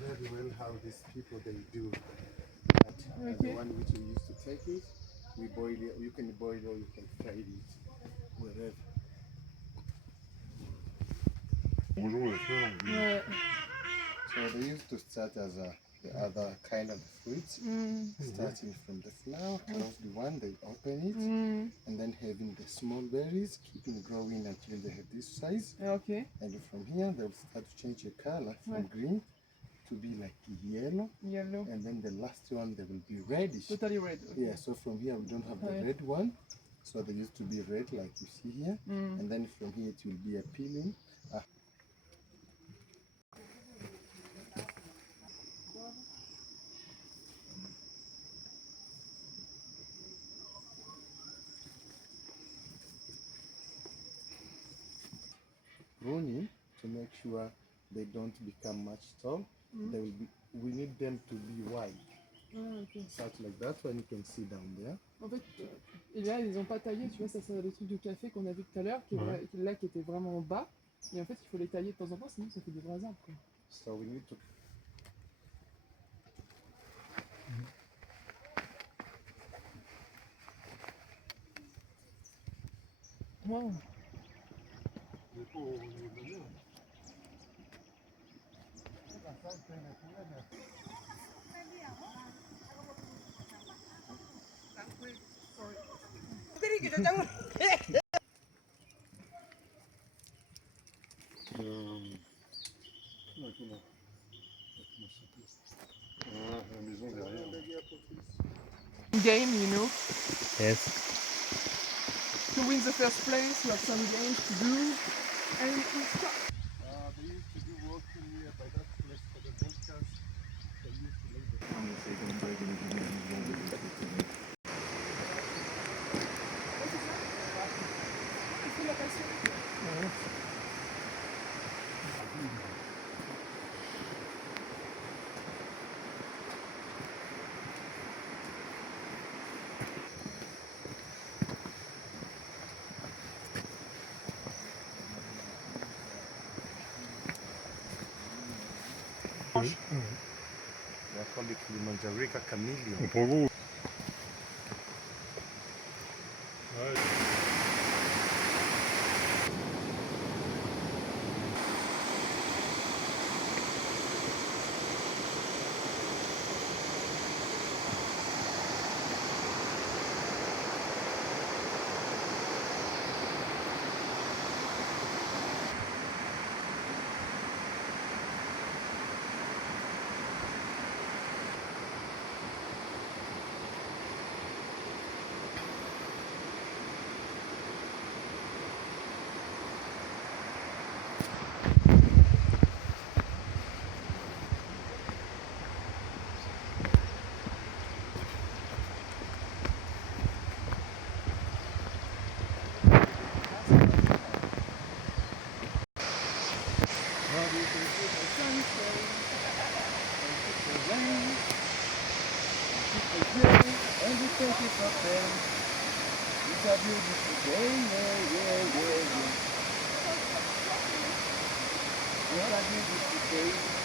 very well how these people they do that. The one which we used to take it, we boil it. You can boil or you can fry it wherever. So they used to start as the other kind of fruits, starting from the flower, close the one, they open it, and then having the small berries, keeping growing until they have this size. Okay. And from here, they'll start to change the color from green to be like yellow. And then the last one, they will be reddish. Totally red. Okay. Yeah, so from here, we don't have the red one. So they used to be red like you see here. And then from here, it will be a peeling. Pruning to make sure they don't become much tall. They will be. We need them to be wide. Okay. Such like that one you can see down there. En fait, et là ils n'ont pas taillé, tu vois, ça c'est des trucs de café qu'on a vu tout à l'heure, qui étaient vraiment bas. Et en fait il faut les tailler de temps en temps, sinon ça fait des vrais arbres, quoi. So we need to. Wow. La maison derrière. Game, you know. Yes. To win the first place, you have some games to do, and it's tough. They used to do walking here by that place for the vodkas. They used to lay the They're called the Kilimanjaro chameleon. It's a beautiful day, yeah. It's a beautiful day.